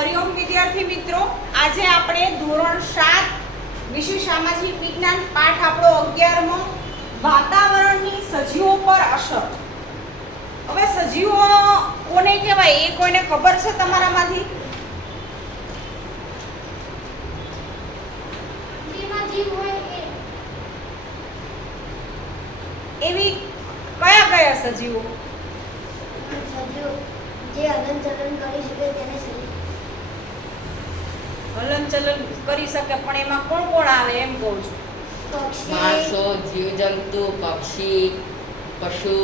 હરિઓમ વિદ્યાર્થી મિત્રો, આજે આપણે ધોરણ 7 વિષય સામાજિક વિજ્ઞાન પાઠ આપણો 11મો વાતાવરણની સજીવો પર અસર. હવે સજીવો કોને કહેવાય એ કોઈને ખબર છે તમારામાંથી? જેમાં જીવ હોય એવી કયા કયા સજીવો? સજીવ જે હલનચલન કરી શકે તેને સજીવ. હલનચલન કરી શકે પણ એમાં કોણ કોણ આવે એમ કહું છું? પક્ષી, માણસો, જીવજંતુ, પક્ષી, પશુ,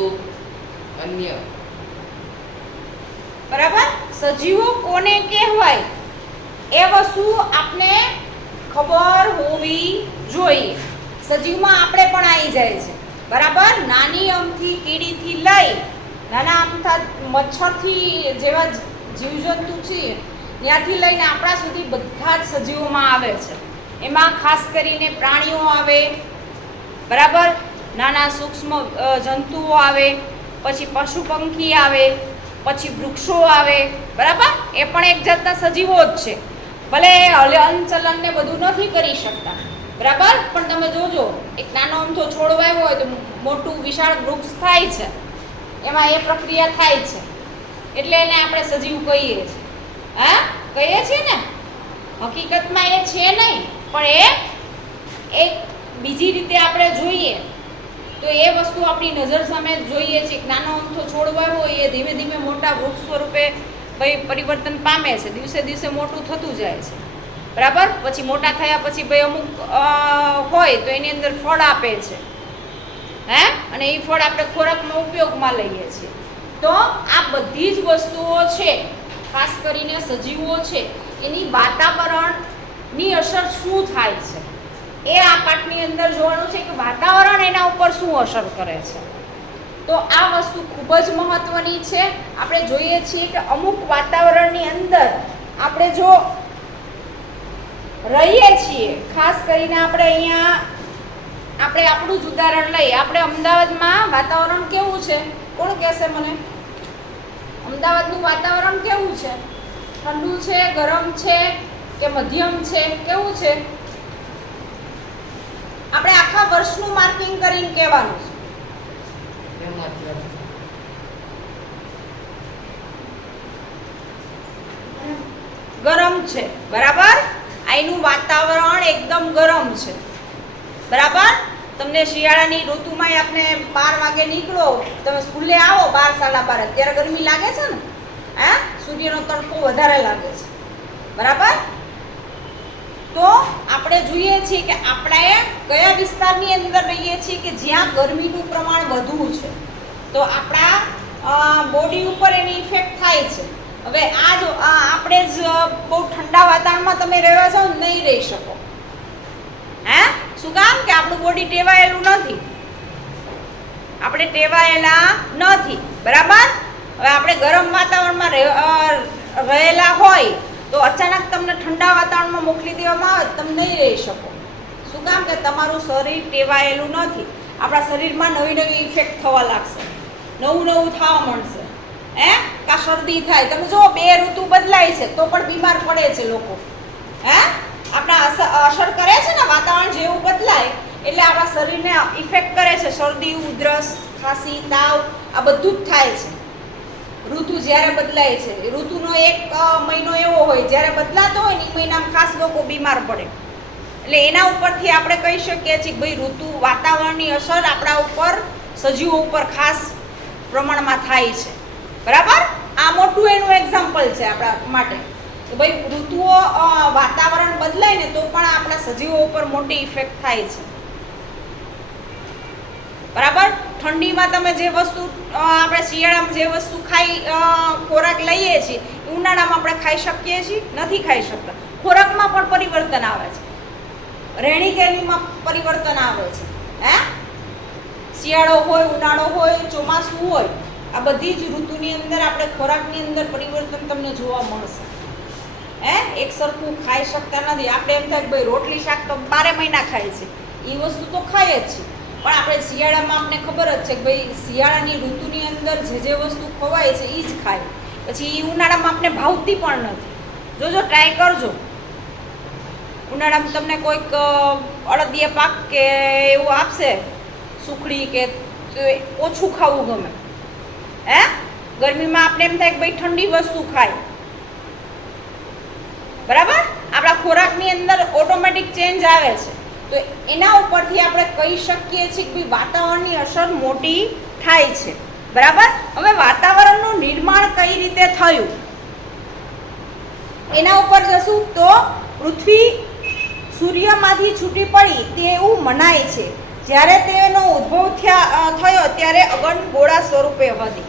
અન્ય. બરાબર. સજીવો કોને કહેવાય એ વસ્તુ આપણે ખબર હોવી જોઈએ. સજીવમાં આપણે પણ આવી જાય છે, બરાબર. નાની અમથી કીડીથી લઈ નાના અમથા મચ્છરથી જેવા જીવજંતુ છે ત્યાંથી લઈને આપણા સુધી બધા જ સજીવોમાં આવે છે. એમાં ખાસ કરીને પ્રાણીઓ આવે, બરાબર, નાના સૂક્ષ્મ જંતુઓ આવે, પછી પશુ પંખી આવે, પછી વૃક્ષો આવે, બરાબર. એ પણ એક જાતના સજીવો જ છે. ભલે હલનચલન ને બધું નથી કરી શકતા, બરાબર, પણ તમે જોજો એક નાનો અમથો છોડ વાવ્યો હોય તો મોટું વિશાળ વૃક્ષ થાય છે. એમાં એ પ્રક્રિયા થાય છે એટલે એને આપણે સજીવ કહીએ છીએ. હા, કહીએ છીએ ને. હકીકતમાં એ છે નહીં, પણ એ એક બીજી રીતે આપણે જોઈએ તો એ વસ્તુ આપણી નજર સામે જોઈએ છે. નાનો અમથો છોડ વાવ્યો હોય એ ધીમે ધીમે મોટા વૃક્ષ સ્વરૂપે ભાઈ પરિવર્તન પામે છે, દિવસે દિવસે મોટું થતું જાય છે, બરાબર. પછી મોટા થયા પછી ભાઈ અમુક હોય તો એની અંદર ફળ આપે છે, હે, અને એ ફળ આપણે ખોરાકમાં ઉપયોગમાં લઈએ છીએ. તો આ બધી જ વસ્તુઓ છે, ખાસ કરીને સજીવો છે, એની વાતાવરણની અસર શું થાય છે એ આ પાઠની અંદર જોવાનું છે કે વાતાવરણ એના ઉપર શું અસર કરે છે. તો આ વસ્તુ ખૂબ જ મહત્વની છે. આપણે જોઈએ છીએ કે અમુક વાતાવરણની અંદર આપણે જો રહીએ છીએ, ખાસ કરીને આપણે અહીંયા આપણે આપણું જ ઉદાહરણ લઈએ. આપણે અમદાવાદમાં વાતાવરણ કેવું છે? કોણ કહેશે મને? અમદાવાદનું વાતાવરણ કેવું છે? ઠંડુ છે, ગરમ છે કે મધ્યમ છે? કેવું છે? આપણે આખા વર્ષનું માર્કિંગ કરીને કહેવાનું છે. ગરમ છે, બરાબર. અહીંનું વાતાવરણ એકદમ ગરમ છે, બરાબર. તમને શિયાળાની ઋતુમાં આપણે 12 વાગે નીકળો, તમે સ્કૂલે આવો 12, 12:30, ત્યારે ગરમી લાગે છે ને? હે, સૂર્યનો તડકો વધારે લાગે છે, બરાબર. તો આપણે જોઈએ છીએ કે આપણે કયા વિસ્તારની અંદર રહીએ છીએ કે જ્યાં ગરમીનું પ્રમાણ વધુ છે, તો આપણા બોડી ઉપર એની ઇફેક્ટ થાય છે. હવે આપણે જ બહુ ઠંડા વાતાવરણમાં તમે રહેવા જાઓ નહીં રહી શકો. હે, શું કામ? કે આપણું બોડી ટેવાયેલું નથી, આપણે ટેવાયેલા નથી, બરાબર. હવે આપણે ગરમ વાતાવરણમાં રહેલા હોય તો અચાનક તમને ઠંડા વાતાવરણમાં મોકલી દેવામાં આવે તમે નહીં રહી શકો. શું કામ? કે તમારું શરીર ટેવાયેલું નથી. આપણા શરીરમાં નવી નવી ઇફેક્ટ થવા લાગશે, નવું નવું થવા માંડશે. હે, કા શરદી થાય. તમે જો 2 ઋતુ બદલાય છે તો પણ બીમાર પડે છે લોકો. હે, આપણા અસર કરે છે ને, વાતાવરણ જેવું બદલાય એટલે આપણા શરીરને ઇફેક્ટ કરે છે. શરદી, ઉધરસ, ખાંસી, તાવ આ બધું જ થાય છે ઋતુ જ્યારે બદલાય છે. ઋતુનો એક મહિનો એવો હોય જ્યારે બદલાતો હોય ને એ મહિનામાં ખાસ લોકો બીમાર પડે. એટલે એના ઉપરથી આપણે કહી શકીએ છીએ કે ભાઈ ઋતુ વાતાવરણની અસર આપણા ઉપર, સજીવો ઉપર ખાસ પ્રમાણમાં થાય છે, બરાબર. આ મોટું એનું એક્ઝામ્પલ છે આપણા માટે કે ભાઈ ઋતુઓ વાતાવરણ બદલાય ને તો પણ આપણા સજીવો ઉપર મોટી ઇફેક્ટ થાય છે, બરાબર. ઠંડીમાં તમે જે વસ્તુ આપણે શિયાળામાં જે વસ્તુ ખોરાક લઈએ છીએ ઉનાળામાં આપણે ખાઈ શકીએ છીએ? નથી ખાઈ શકતા. ખોરાકમાં પણ પરિવર્તન આવે છે, રહેણી કહેણીમાં પરિવર્તન આવે છે. હે, શિયાળો હોય, ઉનાળો હોય, ચોમાસું હોય, આ બધી જ ઋતુની અંદર આપણે ખોરાકની અંદર પરિવર્તન તમને જોવા મળશે. હે, એક સરખું ખાઈ શકતા નથી. આપણે એમ થાય કે ભાઈ રોટલી શાક તો 12 મહિના ખાય છે, એ વસ્તુ તો ખાઈએ જ છીએ, પણ આપણે શિયાળામાં આપણે ખબર જ છે કે ભાઈ શિયાળાની ઋતુની અંદર જે વસ્તુ ખવાય છે એ જ ખાય. પછી એ ઉનાળામાં આપણે ભાવતી પણ નથી. જોજો, ટ્રાય કરજો. ઉનાળામાં તમને કોઈક અડદિયા પાક કે એવું આપશે, સુખડી કે, તો ઓછું ખાવું ગમે. હે, ગરમીમાં આપણે એમ થાય કે ભાઈ ઠંડી વસ્તુ ખાય. બરાબર, આપણા ખોરાકની અંદર ઓટોમેટિક ચેન્જ આવે છે. તો એના ઉપરથી આપણે કહી શકીએ છીએ કે ભાઈ વાતાવરણની અસર મોટી થાય છે. બરાબર, હવે વાતાવરણનું નિર્માણ કઈ રીતે થયું એના ઉપર જશું તો પૃથ્વી સૂર્યમાંથી છૂટી પડી તેવું મનાય છે. જ્યારે તેનો ઉદ્ભવ થયો ત્યારે અગનગોળા સ્વરૂપે હતી.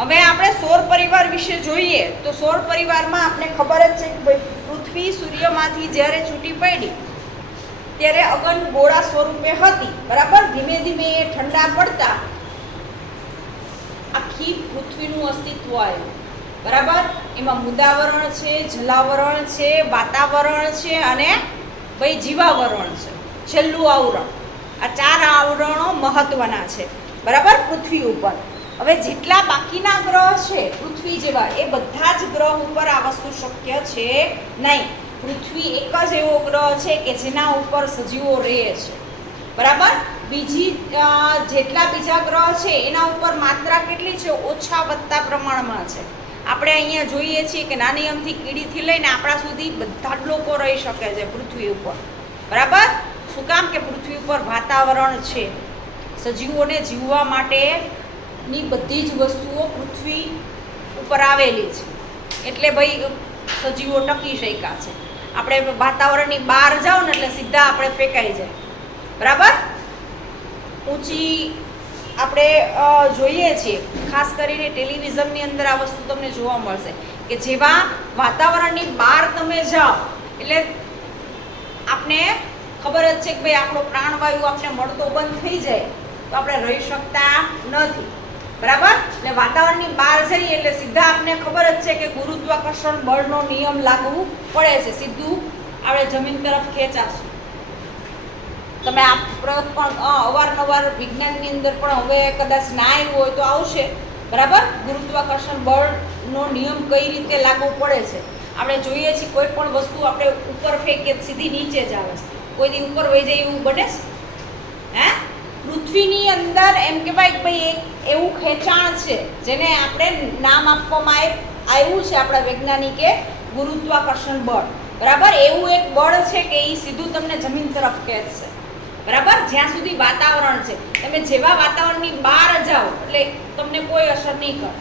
હવે આપણે સૌર પરિવાર વિશે જોઈએ તો સૌર પરિવારમાં આપણે ખબર જ છે કે ભાઈ પૃથ્વી સૂર્યમાંથી જ્યારે છૂટી પડી ત્યારે અગનગોળા સ્વરૂપે હતી. બરાબર, ધીમે ધીમે એ ઠંડા પડતા આખી પૃથ્વીનું અસ્તિત્વ આવ્યું. બરાબર, એમાં મુદાવરણ છે, જલાવરણ છે, વાતાવરણ છે અને ભાઈ જીવાવરણ છે, છેલ્લું આવરણ. આ 4 આવરણો મહત્વના છે. બરાબર, પૃથ્વી ઉપર. હવે જેટલા બાકીના ગ્રહ છે પૃથ્વી જેવા, એ બધા જ ગ્રહ ઉપર આ વસ્તુ શક્ય છે નહીં. પૃથ્વી એક જ એવો ગ્રહ છે કે જેના ઉપર સજીવો રહે છે. બરાબર, જેટલા બીજા ગ્રહ છે એના ઉપર માત્રા કેટલી છે? ઓછા વધતા પ્રમાણમાં છે. આપણે અહીંયા જોઈએ છીએ કે નાની અમથી કીડીથી લઈને આપણા સુધી બધા જ લોકો રહી શકે છે પૃથ્વી ઉપર. બરાબર, શું કામ? કે પૃથ્વી ઉપર વાતાવરણ છે. સજીવોને જીવવા માટેની બધી જ વસ્તુઓ પૃથ્વી ઉપર આવેલી છે. એટલે ભાઈ સજીવો ટકી શક્યા છે. આપણે વાતાવરણની બહાર જાઓ ને એટલે સીધા આપણે ફેંકાઈ જાય. બરાબર, ઊંચી આપણે જોઈએ છીએ, ખાસ કરીને ટેલિવિઝનની અંદર આ વસ્તુ તમને જોવા મળશે કે જેવા વાતાવરણની બહાર તમે જાઓ એટલે આપણે ખબર જ છે કે ભાઈ આપણો પ્રાણવાયુ આપણે મળતો બંધ થઈ જાય તો આપણે રહી શકતા નથી. બરાબર, એટલે વાતાવરણની બહાર જઈએ એટલે સીધા આપણે ખબર જ છે કે ગુરુત્વાકર્ષણ બળનો નિયમ લાગુ પડે છે. સીધું આપણે જમીન તરફ ખેંચાશું. તમે આ પ્રયોગ પણ અવારનવાર વિજ્ઞાનની અંદર પણ હવે કદાચ ના આવ્યું હોય તો આવશે. બરાબર, ગુરુત્વાકર્ષણ બળનો નિયમ કઈ રીતે લાગુ પડે છે. આપણે જોઈએ છીએ કોઈ પણ વસ્તુ આપણે ઉપર ફેંકીએ સીધી નીચે જ આવે છે. કોઈ દી ઉપર વહી જાય એવું બને છે? હે, પૃથ્વીની અંદર એમ કહેવાય કે ભાઈ એવું ખેંચાણ છે જેને આપણે નામ આપવામાં આવ્યું છે આપણા વૈજ્ઞાનિકે ગુરુત્વાકર્ષણ બળ. બરાબર, એવું એક બળ છે કે એ સીધું તમને જમીન તરફ ખેંચશે. બરાબર, જ્યાં સુધી વાતાવરણ છે. તમે જેવા વાતાવરણની બહાર જાઓ એટલે તમને કોઈ અસર નહીં કરે.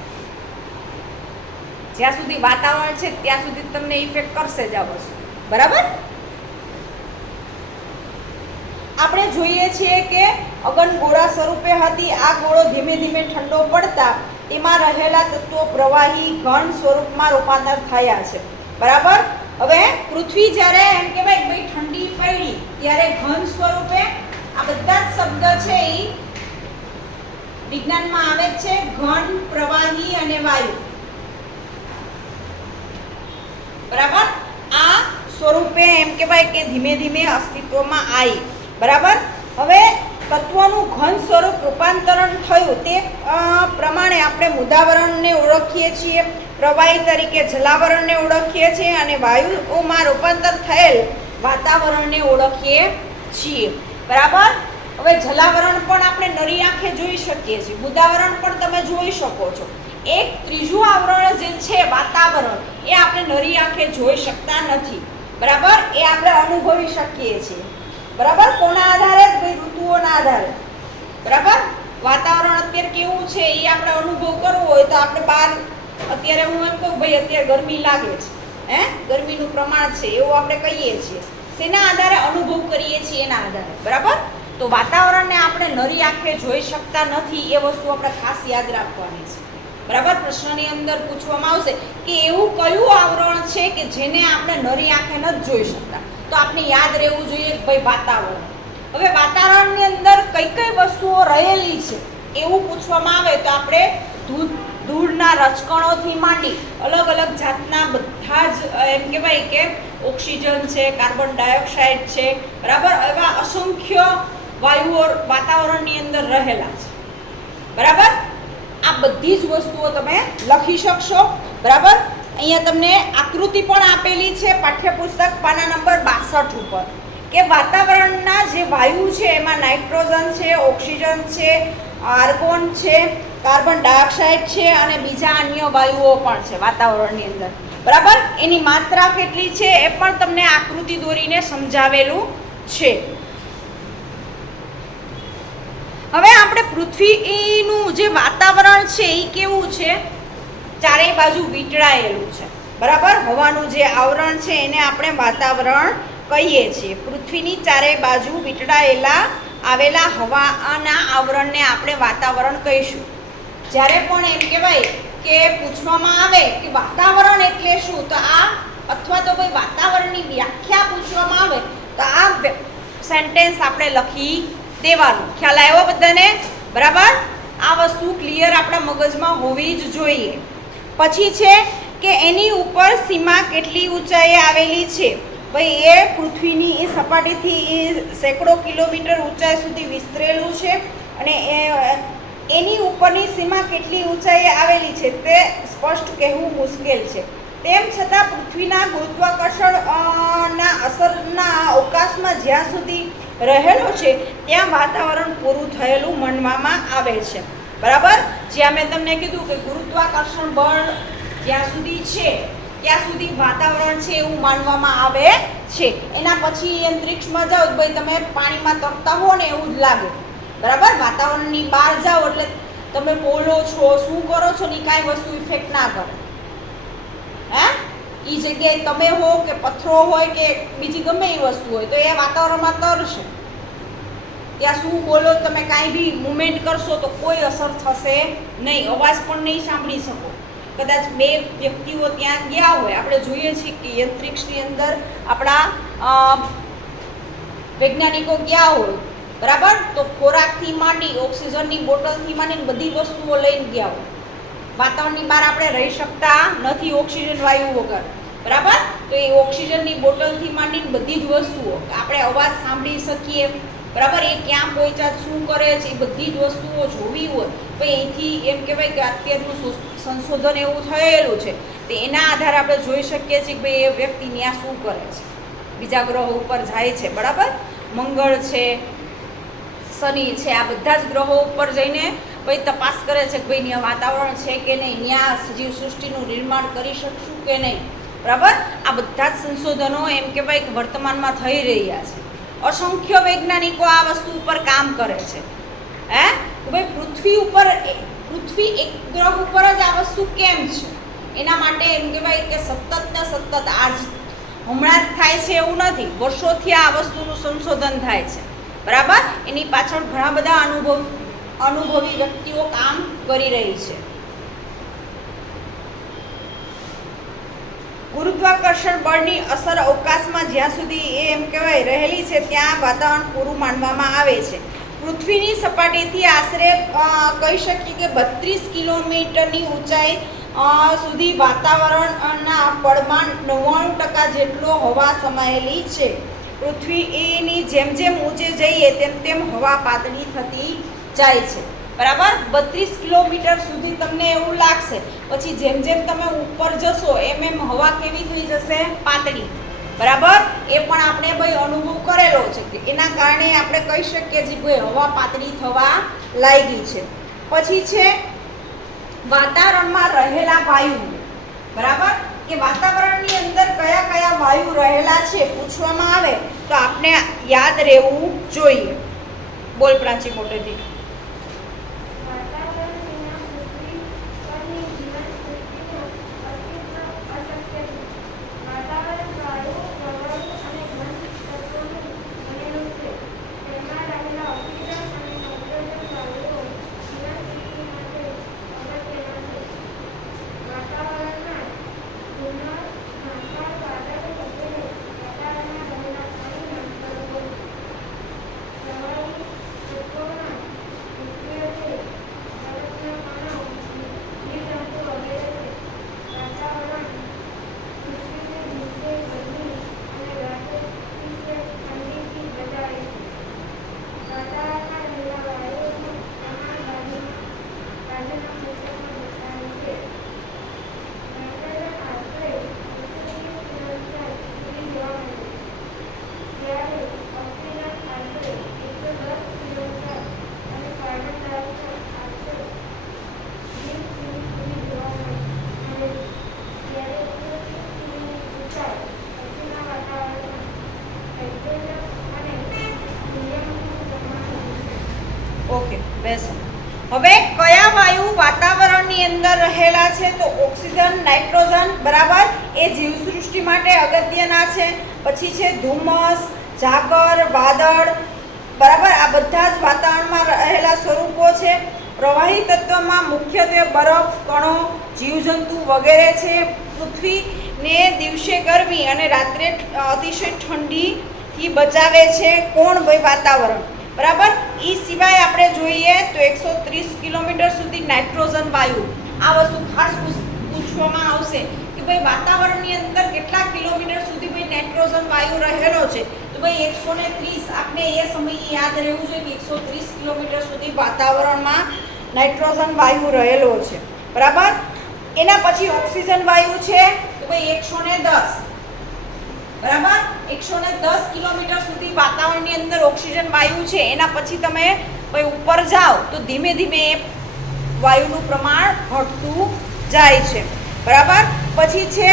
જ્યાં સુધી વાતાવરણ છે ત્યાં સુધી તમને ઇફેક્ટ કરશે જ આ વસ્તુ. બરાબર, આપણે જોઈએ છીએ કે અગનગોળા સ્વરૂપે હતી. આ ગોળો ધીમે ધીમે ઠંડો પડતા તેમાં રહેલા તત્વો પ્રવાહી ઘન સ્વરૂપમાં રૂપાંતર થયા છે. બરાબર, હવે પૃથ્વી જ્યારે એમ કહેવાય ભાઈ ઠંડી પડી ત્યારે ઘન સ્વરૂપે આ બધા જ શબ્દ છે એ વિજ્ઞાનમાં આવે છે. ઘન, પ્રવાહી અને વાયુ. બરાબર, આ સ્વરૂપે એમ કહેવાય કે ધીમે ધીમે અસ્તિત્વમાં આવી. બરાબર, હવે તત્વોનું ઘન સ્વરૂપ રૂપાંતરણ થયું તે પ્રમાણે આપણે મુદાવરણને ઓળખીએ છીએ, પ્રવાહી તરીકે જલાવરણને ઓળખીએ છીએ અને વાયુઓમાં રૂપાંતર થયેલ વાતાવરણને ઓળખીએ છીએ. બરાબર, હવે જલાવરણ પણ આપણે નરી આંખે જોઈ શકીએ છીએ, મુદાવરણ પણ તમે જોઈ શકો છો. એક ત્રીજું આવરણ જે છે વાતાવરણ, એ આપણે નરી આંખે જોઈ શકતા નથી. બરાબર, એ આપણે અનુભવી શકીએ છીએ. બરાબર, કોના આધારે? ભાઈ ઋતુઓના આધારે. બરાબર, વાતાવરણ અત્યારે કેવું છે એ આપણે અનુભવ કરવો હોય તો આપણે બહાર અત્યારે હું એમ કહું ભાઈ અત્યારે ગરમી લાગે છે, ગરમીનું પ્રમાણ છે એવું આપણે કહીએ છીએ. શેના આધારે અનુભવ કરીએ છીએ? એના આધારે. બરાબર, તો વાતાવરણને આપણે નરી આંખે જોઈ શકતા નથી, એ વસ્તુ આપણે ખાસ યાદ રાખવાની છે. બરાબર, પ્રશ્નની અંદર પૂછવામાં આવશે કે એવું કયું આવરણ છે કે જેને આપણે નરી આંખે નથી જોઈ શકતા, તો આપણે યાદ રહેવું જોઈએ કે ભાઈ વાતાવરણ. હવે વાતાવરણની અંદર કઈ કઈ વસ્તુઓ રહેલી છે એવું પૂછવામાં આવે તો આપણે ધૂળના રજકણોથી માંડી અલગ અલગ જાતના બધા જ એમ કહેવાય કે ઓક્સિજન છે, કાર્બન ડાયોક્સાઇડ છે, બરાબર, એવા અસંખ્ય વાયુઓ વાતાવરણની અંદર રહેલા છે. બરાબર, આ બધી જ વસ્તુઓ તમે લખી શકશો. બરાબર, અહીંયા તમને આકૃતિ પણ આપેલી છે પાઠ્યપુસ્તક પાના નંબર 62 ઉપર કે વાતાવરણના જે વાયુ છે એમાં નાઇટ્રોજન છે, ઓક્સિજન છે, આર્ગોન છે, કાર્બન ડાયોક્સાઇડ છે અને બીજા અન્ય વાયુઓ પણ છે વાતાવરણની અંદર, બરાબર. એની માત્રા કેટલી છે એ પણ તમને આકૃતિ દોરીને સમજાવેલું છે. હવે આપણે પૃથ્વીનું જે વાતાવરણ છે એ કેવું છે? ચારેય બાજુ વીંટળાયેલું છે, બરાબર. હવાનું જે આવરણ છે એને આપણે વાતાવરણ કહીએ છીએ. પૃથ્વીની ચારેય બાજુ વીંટળાયેલા આવેલા હવાના આવરણને આપણે વાતાવરણ કહીશું. જ્યારે પણ એમ કહેવાય કે પૂછવામાં આવે કે વાતાવરણ એટલે શું, તો આ અથવા તો કોઈ વાતાવરણની વ્યાખ્યા પૂછવામાં આવે તો આ સેન્ટેન્સ આપણે લખી દેવાનું. ખ્યાલ આવ્યો બધાને? બરાબર. આ વસ્તુ ક્લિયર આપણા મગજમાં હોવી જ જોઈએ. પછી છે કે એની ઉપર સીમા કેટલી ઊંચાઈએ આવેલી છે. ભાઈ એ પૃથ્વીની એ સપાટીથી એ સેંકડો કિલોમીટર ઊંચાઈ સુધી વિસ્તરેલું છે અને એની ઉપરની સીમા કેટલી ઊંચાઈએ આવેલી છે તે સ્પષ્ટ કહેવું મુશ્કેલ છે. તેમ છતાં પૃથ્વીના ગુરુત્વાકર્ષણ ના અસરના અવકાશમાં જ્યાં સુધી રહેલો છે ત્યાં વાતાવરણ પૂરું થયેલું માનવામાં આવે છે, બરાબર. જ્યાં મેં તમને કીધું કે ગુરુત્વાકર્ષણ બળ જ્યાં સુધી છે ત્યાં સુધી વાતાવરણ છે એવું માનવામાં આવે છે. એના પછી અંતરિક્ષમાં જાઓ ભાઈ તમે પાણીમાં તરતા હો ને એવું જ લાગે, બરાબર. વાતાવરણની બહાર જાઓ એટલે તમે બોલો છો, શું કરો છો ને કાંઈ વસ્તુ ઇફેક્ટ ના કરે. હે એ જગ્યાએ તમે હો કે પથ્થરો હોય કે બીજી ગમે એ વસ્તુ હોય તો એ વાતાવરણમાં તરશે. ત્યાં શું બોલો તમે કાંઈ બી મુવમેન્ટ કરશો તો કોઈ અસર થશે નહીં, અવાજ પણ નહીં સાંભળી શકો. કદાચ બે વ્યક્તિઓ ત્યાં ગયા હોય, આપણે જોઈએ છીએ કે અંતરિક્ષની અંદર આપણા વૈજ્ઞાનિકો ગયા હોય, બરાબર, તો ખોરાકથી માંડી ઓક્સિજનની બોટલથી માંડીને બધી વસ્તુઓ લઈને ગયા હોય. વાતાવરણની બહાર આપણે રહી શકતા નથી ઓક્સિજન વાયુ વગર, બરાબર. તો એ ઓક્સિજનની બોટલથી માંડીને બધી જ વસ્તુઓ આપણે અવાજ સાંભળી શકીએ, બરાબર. એ ક્યાં પહોંચ્યા, શું કરે છે, એ બધી જ વસ્તુઓ જોવી હોય તો અહીંથી એમ કહેવાય કે અત્યારનું સંશોધન એવું થયેલું છે તો એના આધારે આપણે જોઈ શકીએ છીએ કે ભાઈ એ વ્યક્તિ ત્યાં શું કરે છે, બીજા ગ્રહો ઉપર જાય છે, બરાબર. મંગળ છે, શનિ છે, આ બધા જ ગ્રહો ઉપર જઈને ભાઈ તપાસ કરે છે કે ભાઈ ત્યાં વાતાવરણ છે કે નહીં, ત્યાં સજીવ સૃષ્ટિનું નિર્માણ કરી શકશું કે નહીં, બરાબર. આ બધા જ સંશોધનો એમ કહેવાય કે વર્તમાનમાં થઈ રહ્યા છે. અસંખ્ય વૈજ્ઞાનિકો આ વસ્તુ ઉપર કામ કરે છે. હે કે ભાઈ પૃથ્વી એક ગ્રહ ઉપર જ આ વસ્તુ કેમ છે, એના માટે એમ કહેવાય કે સતત ને સતત આજ હમણાં જ થાય છે એવું નથી, વર્ષોથી આ વસ્તુનું સંશોધન થાય છે, બરાબર. એની પાછળ ઘણા બધા અનુભવી વ્યક્તિઓ કામ કરી રહી છે. ગુરુત્વાકર્ષણ બળની અસર અવકાશમાં જ્યાં સુધી એમ કહેવાય રહેલી છે ત્યાં વાતાવરણ પૂરું માનવામાં આવે છે. પૃથ્વીની સપાટીથી આશરે કહી શકીએ કે 32 કિલોમીટરની ઊંચાઈ સુધી વાતાવરણના પળમાં 99% જેટલો હવા સમાયેલી છે. પૃથ્વી એની જેમ જેમ ઊંચે જઈએ તેમ તેમ હવા પાતળી થતી જાય છે, બરાબર. 32 કિલોમીટર સુધી તમને એવું લાગશે, પછી જેમ જેમ તમે ઉપર જશો એમ એમ હવા કેવી થઈ જશે? પાતળી, બરાબર. એ પણ આપણે ભાઈ અનુભવ કરેલો છે કે એના કારણે આપણે કહી શકીએ છીએ ભાઈ હવા પાતળી થવા લાગી છે. પછી છે વાતાવરણમાં રહેલા વાયુ, બરાબર, કે વાતાવરણની અંદર કયા કયા વાયુ રહેલા છે પૂછવામાં આવે તો આપણે યાદ રહેવું જોઈએ. બોલ પ્રાચી મોટેથી. વાયુ વાતાવરણની અંદર રહેલા છે તો ઓક્સિજન, નાઇટ્રોજન, બરાબર, એ જીવસૃષ્ટિ માટે અગત્યના છે. પછી છે ધુમ્મસ, ઝાકર, વાદળ, બરાબર, આ બધા જ વાતાવરણમાં રહેલા સ્વરૂપો છે. પ્રવાહી તત્વમાં મુખ્યત્વે બરફ, કણો, જીવજંતુ વગેરે છે. પૃથ્વીને દિવસે ગરમી અને રાત્રે અતિશય ઠંડીથી બચાવે છે. કોણ? ભાઈ વાતાવરણ, બરાબર. એ સિવાય આપણે જોઈએ તો 130 કિલોમીટર સુધી નાઇટ્રોજન વાયુ, આ વસ્તુ ખાસ પૂછવામાં આવશે કે ભાઈ વાતાવરણની અંદર કેટલા કિલોમીટર સુધી ભાઈ નાઇટ્રોજન વાયુ રહેલો છે. તો ભાઈ 130, આપણે એ સમયે યાદ રહેવું જોઈએ કે 130 કિલોમીટર સુધી વાતાવરણમાં નાઇટ્રોજન વાયુ રહેલો છે, બરાબર. એના પછી ઓક્સિજન વાયુ છે તો ભાઈ 110, બરાબર, 110 કિલોમીટર સુધી વાતાવરણની અંદર ઓક્સિજન વાયુ છે. એના પછી તમે ભાઈ ઉપર જાઓ તો ધીમે ધીમે એ વાયુનું પ્રમાણ ઘટતું જાય છે, બરાબર. પછી છે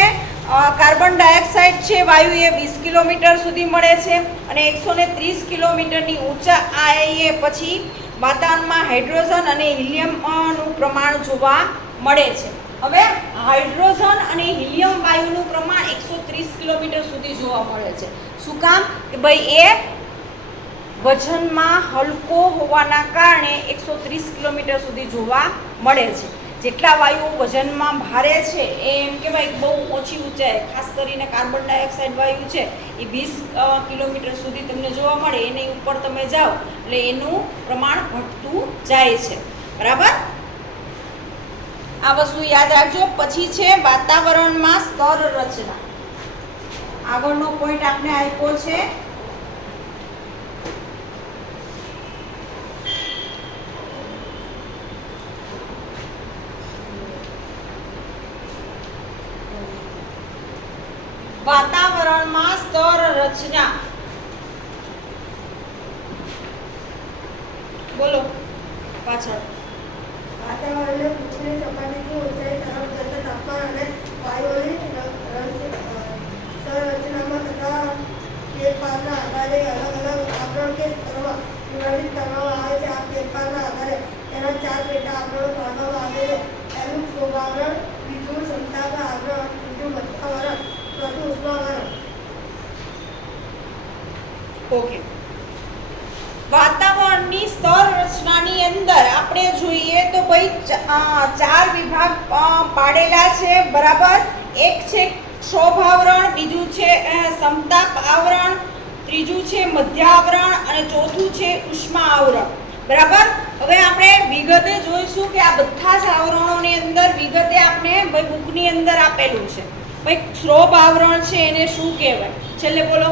કાર્બન ડાયોક્સાઇડ છે વાયુ, એ 20 કિલોમીટર સુધી મળે છે અને 130 કિલોમીટરની ઊંચાઈએ પછી વાતાવરણમાં હાઇડ્રોજન અને હિલિયમનું પ્રમાણ જોવા મળે છે. હવે હાઇડ્રોજન અને હિલિયમ વાયુનું પ્રમાણ 130 કિલોમીટર સુધી જોવા મળે છે. શું કામ? કે ભાઈ એ વજનમાં હલકો હોવાના કારણે 130 કિલોમીટર સુધી જોવા મળે છે. જેટલા વાયુઓ વજનમાં ભારે છે એ એમ કહેવાય બહુ ઓછી ઊંચાઈ, ખાસ કરીને કાર્બન ડાયોક્સાઇડ વાયુ છે એ 20 કિલોમીટર સુધી તમને જોવા મળે. એની ઉપર તમે જાઓ એટલે એનું પ્રમાણ ઘટતું જાય છે, બરાબર. આ વસ્તુ યાદ રાખજો. પછી છે વાતાવરણમાં સ્તર રચના. આગળનો પોઈન્ટ આપણે આપ્યો છે વાતાવરણમાં સ્તર રચના. બોલો પાછળ. વાતાવરણને પૃથ્વીની સપાટીથી ઊંચાઈ તરફ જતા તાપમાન અને વાયુઓની સંરચનામાં થતા ફેરફારના આધારે અલગ અલગ આવરણ કે સ્તરોમાં વિભાજિત કરવામાં આવે છે. આ ફેરફારના આધારે તેના 4 પેટા આવરણો પાડવામાં આવે છે. પહેલું ક્ષોભાવરણ, બીજું સંતાપ આવરણ, ત્રીજું મધ્યાવરણ, ચોથું ઉષ્માવરણ. ઓકે. વાતાવરણની સ્તર રચનાની અંદર આપણે જોઈએ તો ભાઈ 4 વિભાગ પાડેલા છે, બરાબર. એક છે ક્ષોભાવરણ, બીજું છે સમતાપ આવરણ, ત્રીજું છે મધ્ય આવરણ અને ચોથું છે ઉષ્મા આવરણ, બરાબર. હવે આપણે વિગતે જોઈશું કે આ બધા જ આવરણોની અંદર વિગતે આપણે ભાઈ બુકની અંદર આપેલું છે. ભાઈ ક્ષોભ આવરણ છે એને શું કહેવાય? છેલ્લે બોલો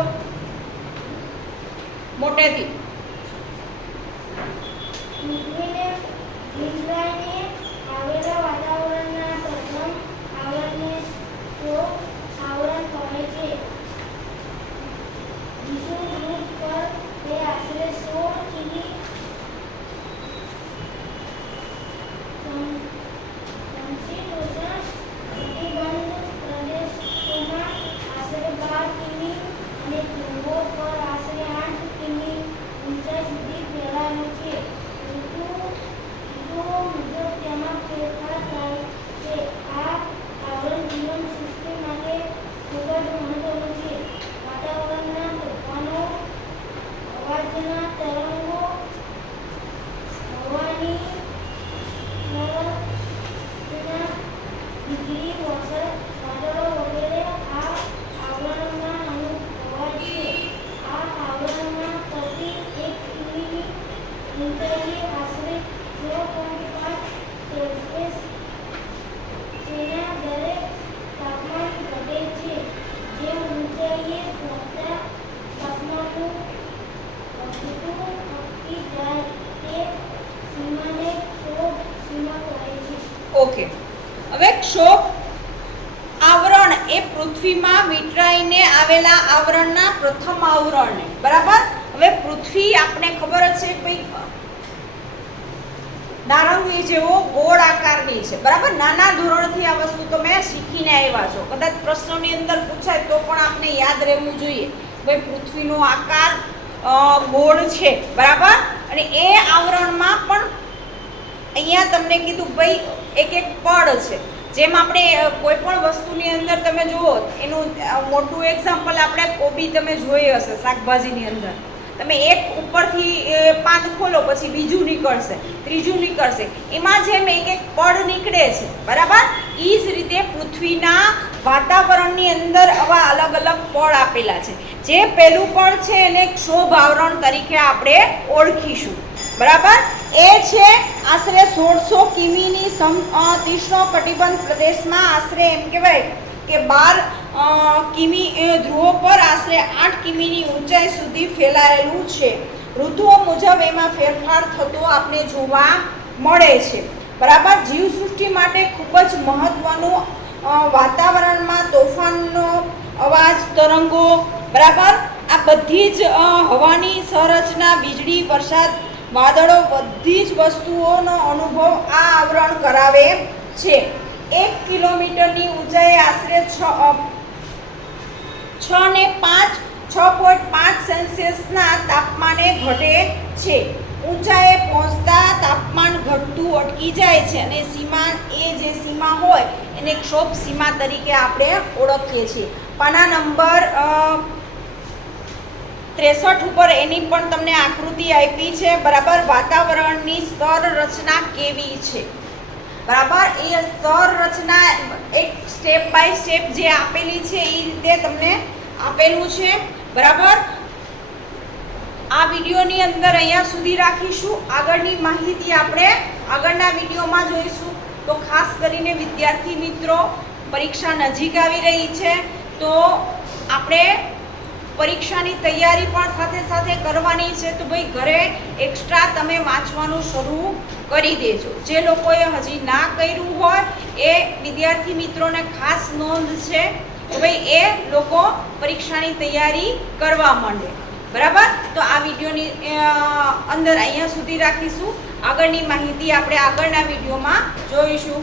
મોટેથી. પૃથ્વીને વીંટળાઈને આવેલા વાતાવરણના પ્રથમ આવરણને ક્ષોભ આવરણ કહે છે. વિષુવવૃત્ત પર તે આશરે 16 કિમી સમશીતોષ્ણ કટિબંધ પ્રદેશોમાં આશરે 12 કિમી અને ધ્રુવો પર આશરે 8 કિમી ઊંચાઈ સુધી ફેલાયેલું છે. ઋતુઓ મુજબ તેમાં ફેરફાર થાય છે. આ આવરણ જીવન સૃષ્ટિ માટે ખૂબ જ મહત્વનું છે. વાતાવરણના તોફાનો, અવાજના તરંગો, હવાની સંરચના, વીજળી, વાદળો વગેરે આ આવરણમાં અનુભવાય છે. આ આવરણમાં પ્રતિ 1 કિમીની ઊંચાઈએ આશરે 0.5 સેલ્સિયસ જેના દરે તાપમાન ઘટે છે. જે ઊંચાઈએ પહોંચતા તાપમાનનું ઘટતું અટકી જાય તે સીમાને ક્ષોભ સીમા કહે છે. ઓકે. હવે ક્ષોભ આવરણ એ પૃથ્વીમાં વીંટળાઈને આવેલા આવરણના પ્રથમ આવરણને, બરાબર. હવે પૃથ્વી આપણે ખબર જ છે ભાઈ નારંગી જેવો ગોળ આકારની છે, બરાબર. નાના ધોરણથી આ વસ્તુ તમે શીખીને આવ્યા છો. કદાચ પ્રશ્નોની અંદર પૂછાય તો પણ આપણે યાદ રહેવું જોઈએ ભાઈ પૃથ્વીનો આકાર ગોળ છે, બરાબર. અને એ આવરણમાં પણ અહીંયા તમને કીધું ભાઈ એક એક પડ છે. જેમ આપણે કોઈ પણ વસ્તુની અંદર તમે જુઓ, એનું મોટું એક્ઝામ્પલ આપણે કોબી તમે જોઈ હશે શાકભાજીની અંદર. તમે એક ઉપરથી પાન ખોલો પછી બીજું નીકળશે, ત્રીજું નીકળશે, એમાં જેમ એક એક પડ નીકળે છે, બરાબર, એ જ રીતે પૃથ્વીના વાતાવરણની અંદર આવા અલગ અલગ પડ આપેલા છે. જે પહેલું પડ છે એને ક્ષોભ આવરણ તરીકે આપણે ઓળખીશું, બરાબર. એ છે આશરે 1600 કિમીની સમતીક્ષ્ણ કટિબંધ પ્રદેશમાં આશરે એમ કહેવાય કે 12 કિમી ધ્રુવો પર આશરે 8 કિમીની ઊંચાઈ સુધી ફેલાયેલું છે. ઋતુઓ મુજબ એમાં ફેરફાર થતો આપણે જોવા મળે છે, બરાબર. જીવસૃષ્ટિ માટે ખૂબ જ મહત્વનું વાતાવરણમાં તોફાનનો અવાજ, તરંગો, બરાબર, આ બધી જ હવાની સંરચના, વીજળી, વરસાદ, વાદળો, બધી જ વસ્તુઓનો અનુભવ આ આવરણ કરાવે છે. 1 કિલોમીટરની ઊંચાઈ આશરે 6.5 સેલ્સિયસના તાપમાને ઘટે છે. ઊંચાઈએ પહોંચતા તાપમાન ઘટતું અટકી જાય છે અને સીમા, એ જે સીમા હોય એને ક્ષોભ સીમા તરીકે આપણે ઓળખીએ છીએ. પાના નંબર 63 ઉપર એની પણ તમને આકૃતિ આપી છે, બરાબર. વાતાવરણની સ્તર રચના કેવી છે, બરાબર. એ સ્તર રચના એક સ્ટેપ બાય સ્ટેપ જે આપેલી છે એ રીતે તમને આપેલું છે, બરાબર. આ વિડીયોની અંદર અહીંયા સુધી રાખીશું. આગળની માહિતી આપણે આગળના વિડીયોમાં જોઈશું. તો ખાસ કરીને વિદ્યાર્થી મિત્રો, પરીક્ષા નજીક આવી રહી છે, તો આપણે પરીક્ષાની તૈયારી પણ સાથે સાથે કરવાની છે. તો ભાઈ ઘરે એક્સ્ટ્રા તમે વાંચવાનું શરૂ કરી દેજો. જે લોકોએ હજી ના કર્યું હોય એ વિદ્યાર્થી મિત્રોને ખાસ નોંધ છે કે ભાઈ એ લોકો પરીક્ષાની તૈયારી કરવા માંડે, બરાબર. તો આ વિડીયોની અંદર અહીંયા સુધી રાખીશું. આગળની માહિતી આપણે આગળના વિડીયોમાં જોઈશું.